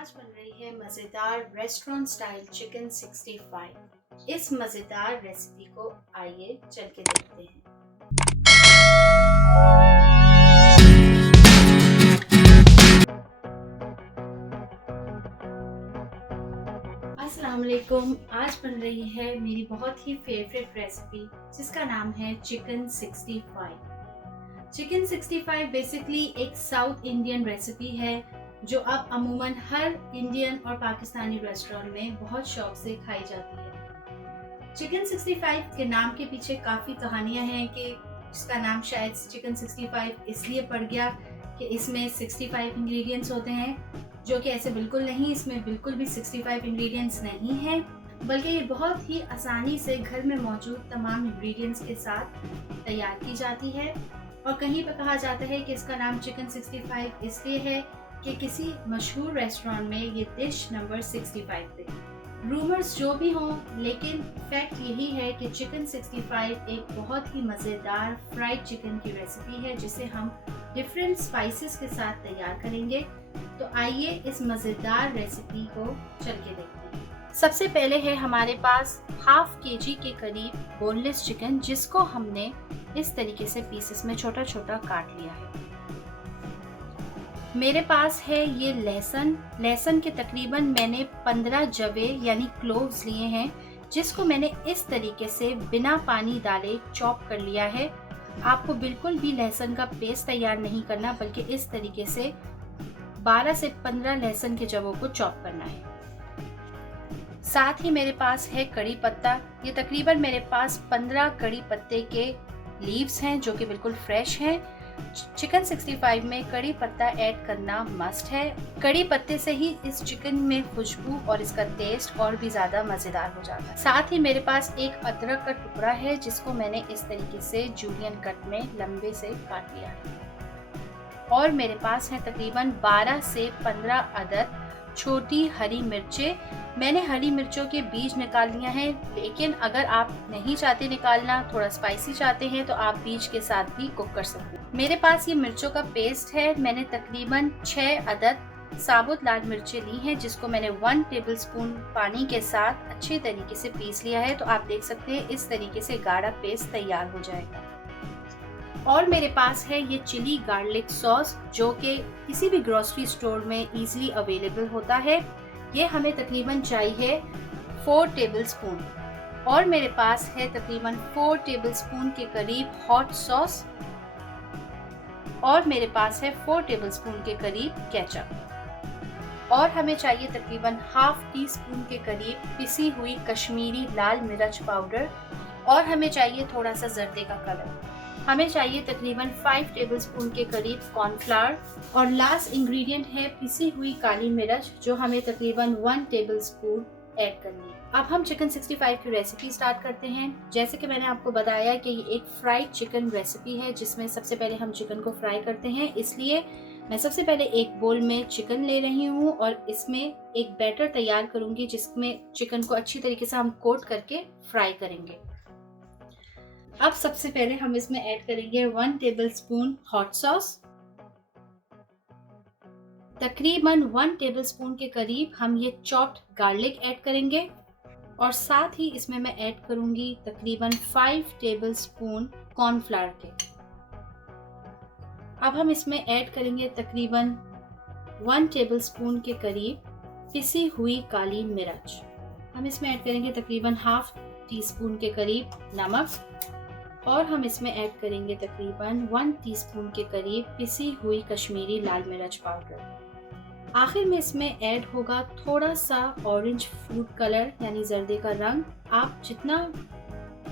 आज बन रही है मज़ेदार रेस्टोरेंट स्टाइल चिकन 65। इस मज़ेदार रेसिपी को आइए चल के देखते हैं। अस्सलाम वालेकुम। आज बन रही है मेरी बहुत ही फेवरेट रेसिपी जिसका नाम है चिकन 65। चिकन 65 बेसिकली एक साउथ इंडियन रेसिपी है जो अब अमूमन हर इंडियन और पाकिस्तानी रेस्टोरेंट में बहुत शौक से खाई जाती है। चिकन 65 के नाम के पीछे काफ़ी कहानियां हैं कि इसका नाम शायद चिकन 65 इसलिए पड़ गया कि इसमें 65 इंग्रेडिएंट्स होते हैं, जो कि ऐसे बिल्कुल नहीं। इसमें बिल्कुल भी 65 इंग्रेडिएंट्स नहीं है, बल्कि ये बहुत ही आसानी से घर में मौजूद तमाम इंग्रेडिएंट्स के साथ तैयार की जाती है। और कहीं पर कहा जाता है कि इसका नाम चिकन 65 इसलिए है कि किसी मशहूर रेस्टोरेंट में ये डिश नंबर 65 थी। रूमर्स जो भी हों, लेकिन फैक्ट यही है कि चिकन 65 एक बहुत ही मज़ेदार फ्राइड चिकन की रेसिपी है जिसे हम डिफरेंट स्पाइसेस के साथ तैयार करेंगे। तो आइए इस मज़ेदार रेसिपी को चल के देखते हैं। सबसे पहले है हमारे पास हाफ केजी के करीब बोनलेस चिकन, जिसको हमने इस तरीके से पीसेस में छोटा छोटा काट लिया है। मेरे पास है ये लहसुन के तकरीबन मैंने 15 जवे यानी क्लोव्स लिए हैं, जिसको मैंने इस तरीके से बिना पानी डाले चॉप कर लिया है। आपको बिल्कुल भी लहसुन का पेस्ट तैयार नहीं करना, बल्कि इस तरीके से 12 से 15 लहसुन के जवों को चॉप करना है। साथ ही मेरे पास है कड़ी पत्ता। ये तकरीबन मेरे पास 15 कड़ी पत्ते के लीव्स हैं जो कि बिल्कुल फ्रेश हैं। चिकन 65 में कड़ी पत्ता ऐड करना मस्ट है। कड़ी पत्ते से ही इस चिकन में खुशबू और इसका टेस्ट और भी ज़्यादा मज़ेदार हो जाता है। साथ ही मेरे पास एक अदरक का टुकड़ा है जिसको मैंने इस तरीके से जूलियन कट में लंबे से काट लिया है। और मेरे पास है तकरीबन 12 से 15 अदद छोटी हरी मिर्चें। मैंने हरी मिर्चों के बीज निकाल लिया है, लेकिन अगर आप नहीं चाहते निकालना, थोड़ा स्पाइसी चाहते हैं, तो आप बीज के साथ भी कुक कर सकते हैं। मेरे पास ये मिर्चों का पेस्ट है। मैंने तकरीबन 6 अदद साबुत लाल मिर्चें ली हैं, जिसको मैंने 1 टेबलस्पून पानी के साथ अच्छे तरीके से पीस लिया है। तो आप देख सकते हैं इस तरीके से गाढ़ा पेस्ट तैयार हो जाएगा। और मेरे पास है ये चिली गार्लिक सॉस, जो कि किसी भी ग्रोसरी स्टोर में इजीली अवेलेबल होता है। ये हमें तकरीबन चाहिए 4 टेबलस्पून। और मेरे पास है तकरीबन 4 टेबलस्पून के करीब हॉट सॉस। और मेरे पास है 4 टेबलस्पून के करीब केचप। और हमें चाहिए तकरीबन हाफ टी स्पून के करीब पिसी हुई कश्मीरी लाल मिर्च पाउडर। और हमें चाहिए थोड़ा सा जर्दे का कलर। हमें चाहिए तकरीबन 5 टेबलस्पून के करीब कॉर्नफ्लावर। और लास्ट इंग्रेडिएंट है पिसी हुई काली मिर्च, जो हमें तकरीबन 1 टेबलस्पून ऐड करनी है। अब हम चिकन 65 की रेसिपी स्टार्ट करते हैं। जैसे कि मैंने आपको बताया कि ये एक फ्राइड चिकन रेसिपी है, जिसमें सबसे पहले हम चिकन को फ्राई करते हैं। इसलिए मैं सबसे पहले एक बोल में चिकन ले रही हूँ और इसमें एक बैटर तैयार करूँगी, जिसमें चिकन को अच्छी तरीके से हम कोट करके फ्राई करेंगे। अब सबसे पहले हम इसमें ऐड करेंगे 1 टेबलस्पून हॉट सॉस। तकरीबन 1 टेबलस्पून के करीब हम ये चॉप्ड गार्लिक ऐड करेंगे। और साथ ही इसमें मैं ऐड करूंगी तकरीबन 5 टेबलस्पून कॉर्नफ्लावर के। अब हम इसमें ऐड करेंगे तकरीबन 1 टेबलस्पून के करीब पिसी हुई काली मिर्च। हम इसमें ऐड करेंगे तकरीबन हाफ टी स्पून के करीब नमक। और हम इसमें ऐड करेंगे तकरीबन 1 टीस्पून के करीब पिसी हुई कश्मीरी लाल मिर्च पाउडर। आखिर में इसमें ऐड होगा थोड़ा सा ऑरेंज फूड कलर यानी जर्दे का रंग। आप जितना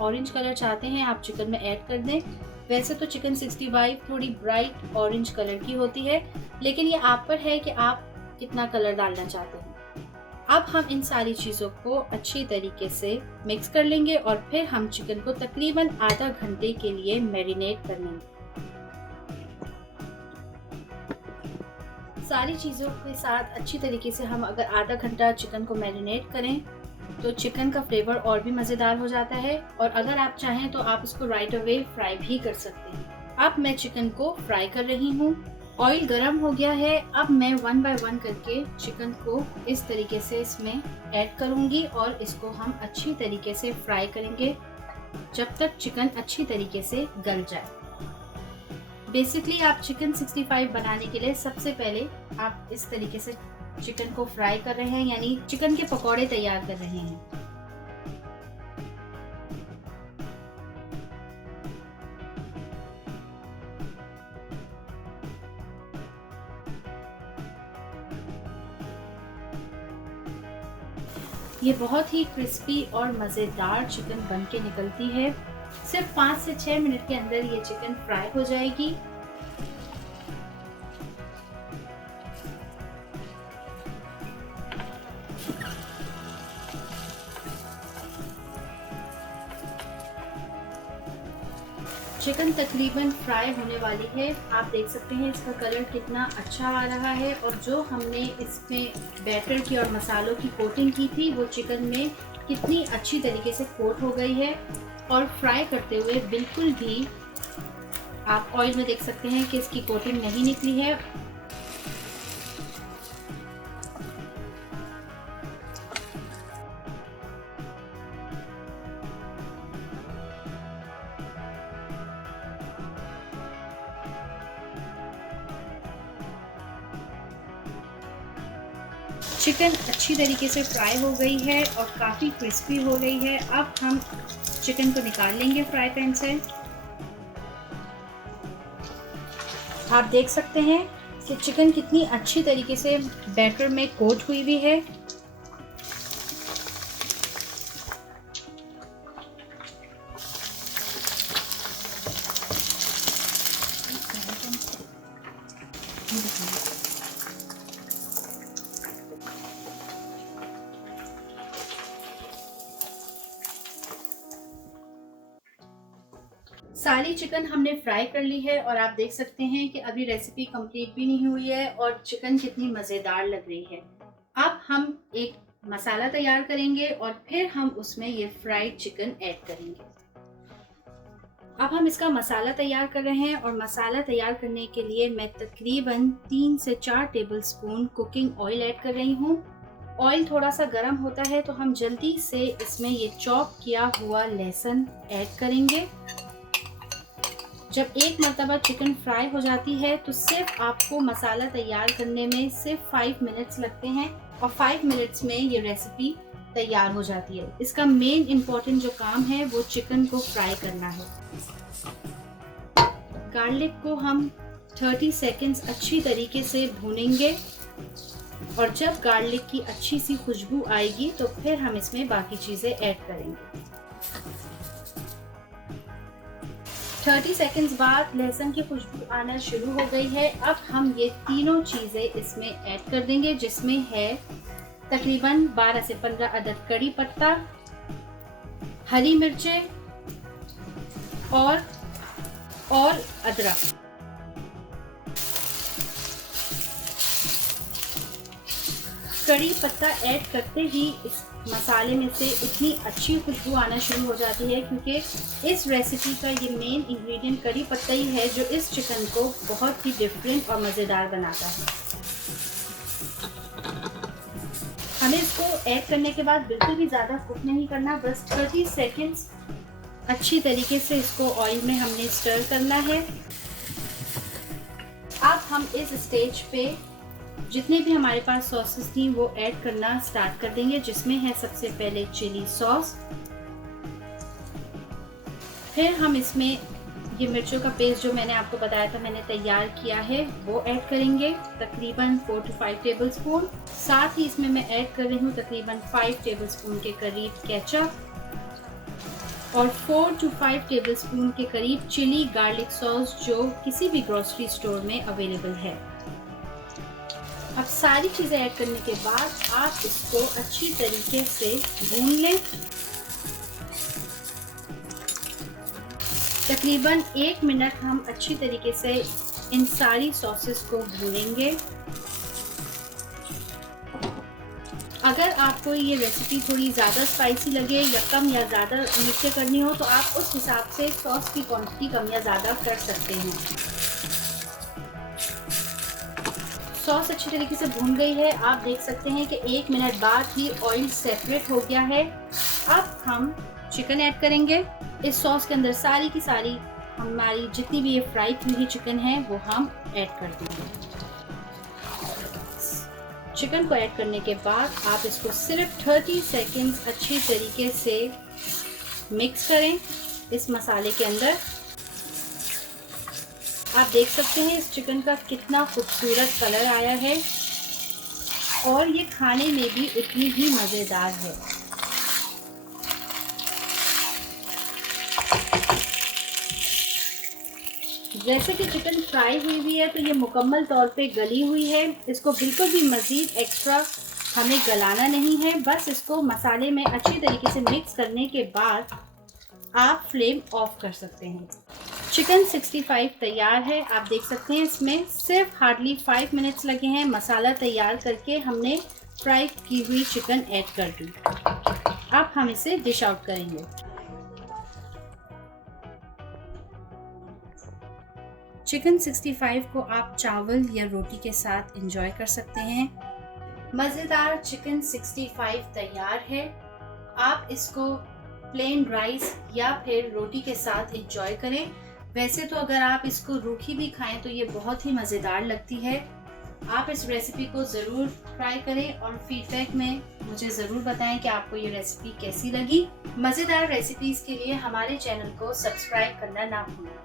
ऑरेंज कलर चाहते हैं आप चिकन में ऐड कर दें। वैसे तो चिकन 65 थोड़ी ब्राइट ऑरेंज कलर की होती है, लेकिन ये आप पर है कि आप कितना कलर डालना चाहते हैं। अब हम इन सारी चीज़ों को अच्छी तरीके से मिक्स कर लेंगे और फिर हम चिकन को तकरीबन आधा घंटे के लिए मैरिनेट कर लेंगे। सारी चीज़ों के साथ अच्छी तरीके से हम अगर आधा घंटा चिकन को मैरिनेट करें तो चिकन का फ्लेवर और भी मज़ेदार हो जाता है। और अगर आप चाहें तो आप इसको राइट अवे फ्राई भी कर सकते हैं। अब मैं चिकन को फ्राई कर रही हूँ। ऑयल गरम हो गया है। अब मैं 1 बाय 1 करके चिकन को इस तरीके से इसमें ऐड करूंगी और इसको हम अच्छी तरीके से फ्राई करेंगे जब तक चिकन अच्छी तरीके से गल जाए। बेसिकली आप चिकन 65 बनाने के लिए सबसे पहले आप इस तरीके से चिकन को फ्राई कर रहे हैं, यानी चिकन के पकौड़े तैयार कर रहे हैं। ये बहुत ही क्रिस्पी और मज़ेदार चिकन बन के निकलती है। सिर्फ 5 से 6 मिनट के अंदर ये चिकन फ्राई हो जाएगी। चिकन तकरीबन फ्राई होने वाली है। आप देख सकते हैं इसका कलर कितना अच्छा आ रहा है और जो हमने इसमें बैटर की और मसालों की कोटिंग की थी वो चिकन में कितनी अच्छी तरीके से कोट हो गई है। और फ्राई करते हुए बिल्कुल भी आप ऑयल में देख सकते हैं कि इसकी कोटिंग नहीं निकली है। चिकन अच्छी तरीके से फ्राई हो गई है और काफ़ी क्रिस्पी हो गई है। अब हम चिकन को निकाल लेंगे फ्राई पैन से। आप देख सकते हैं कि चिकन कितनी अच्छी तरीके से बैटर में कोट हुई हुई है। सारी चिकन हमने फ्राई कर ली है और आप देख सकते हैं कि अभी रेसिपी कंप्लीट भी नहीं हुई है और चिकन कितनी मज़ेदार लग रही है। अब हम एक मसाला तैयार करेंगे और फिर हम उसमें ये फ्राइड चिकन ऐड करेंगे। अब हम इसका मसाला तैयार कर रहे हैं और मसाला तैयार करने के लिए मैं तकरीबन 3 से 4 टेबलस्पून कुकिंग ऑयल ऐड कर रही हूँ। ऑयल थोड़ा सा गर्म होता है तो हम जल्दी से इसमें ये चॉप किया हुआ लहसुन ऐड करेंगे। जब एक मर्तबा चिकन फ्राई हो जाती है तो सिर्फ आपको मसाला तैयार करने में सिर्फ 5 मिनट्स लगते हैं और 5 मिनट्स में ये रेसिपी तैयार हो जाती है। इसका मेन इम्पोर्टेंट जो काम है वो चिकन को फ्राई करना है। गार्लिक को हम 30 सेकंड्स अच्छी तरीके से भूनेंगे और जब गार्लिक की अच्छी सी खुशबू आएगी तो फिर हम इसमें बाकी चीज़ें ऐड करेंगे। 30 सेकंड्स बाद लहसुन की खुशबू आना शुरू हो गई है। अब हम ये तीनों चीज़ें इसमें ऐड कर देंगे, जिसमें है तकरीबन 12 से 15 अदद कड़ी पत्ता, हरी मिर्चें और अदरक। कड़ी पत्ता ऐड करते ही इस मसाले में से इतनी अच्छी खुशबू आना शुरू हो जाती है, क्योंकि इस रेसिपी का ये मेन इंग्रेडिएंट कड़ी पत्ता ही है जो इस चिकन को बहुत ही डिफरेंट और मज़ेदार बनाता है। हमें इसको ऐड करने के बाद बिल्कुल भी ज़्यादा कुक नहीं करना, बस 30 सेकेंड्स अच्छी तरीके से इसको ऑयल में हमने स्टर करना है। अब हम इस स्टेज पे जितने भी हमारे पास सॉसेस थी वो ऐड करना स्टार्ट कर देंगे, जिसमें है सबसे पहले चिली सॉस, फिर हम इसमें ये मिर्चों का पेस्ट जो मैंने आपको बताया था मैंने तैयार किया है वो ऐड करेंगे, तकरीबन 4 से 5 टेबलस्पून। साथ ही इसमें मैं ऐड कर रही हूँ तकरीबन 5 टेबलस्पून के करीब केचप और 4 से 5 टेबलस्पून के करीब चिली गार्लिक सॉस जो किसी भी ग्रोसरी स्टोर में अवेलेबल है। अब सारी चीज़ें ऐड करने के बाद आप इसको अच्छी तरीके से भून लें। तकरीबन 1 मिनट हम अच्छी तरीके से इन सारी सॉसेस को भूनेंगे। अगर आपको ये रेसिपी थोड़ी ज़्यादा स्पाइसी लगे या कम या ज़्यादा मिर्चें करनी हो तो आप उस हिसाब से सॉस की क्वांटिटी कम या ज़्यादा कर सकते हैं। सॉस अच्छी तरीके से भून गई है। आप देख सकते हैं कि 1 मिनट बाद ही ऑयल सेपरेट हो गया है। अब हम चिकन ऐड करेंगे। इस सॉस के अंदर सारी की सारी हमारी जितनी भी ये फ्राई की हुई चिकन है वो हम ऐड कर देंगे। चिकन को ऐड करने के बाद आप इसको सिर्फ 30 सेकंड्स अच्छी तरीके से मिक्स करें इस मसाले के अंदर। आप देख सकते हैं इस चिकन का कितना खूबसूरत कलर आया है और ये खाने में भी उतनी ही मज़ेदार है। जैसे कि चिकन फ्राई हुई है तो ये मुकम्मल तौर पे गली हुई है। इसको बिल्कुल भी मज़ीद एक्स्ट्रा हमें गलाना नहीं है, बस इसको मसाले में अच्छी तरीके से मिक्स करने के बाद आप फ्लेम ऑफ कर सकते हैं। चिकन 65 तैयार है। आप देख सकते हैं इसमें सिर्फ हार्डली 5 मिनट्स लगे हैं। मसाला तैयार करके हमने फ्राई की हुई चिकन ऐड कर दी। अब हम इसे डिश आउट करेंगे। चिकन 65 को आप चावल या रोटी के साथ एंजॉय कर सकते हैं। मज़ेदार चिकन 65 तैयार है। आप इसको प्लेन राइस या फिर रोटी के साथ एंजॉय करें। वैसे तो अगर आप इसको रूखी भी खाएं तो ये बहुत ही मज़ेदार लगती है। आप इस रेसिपी को ज़रूर ट्राई करें और फीडबैक में मुझे ज़रूर बताएं कि आपको ये रेसिपी कैसी लगी। मज़ेदार रेसिपीज़ के लिए हमारे चैनल को सब्सक्राइब करना ना भूलें।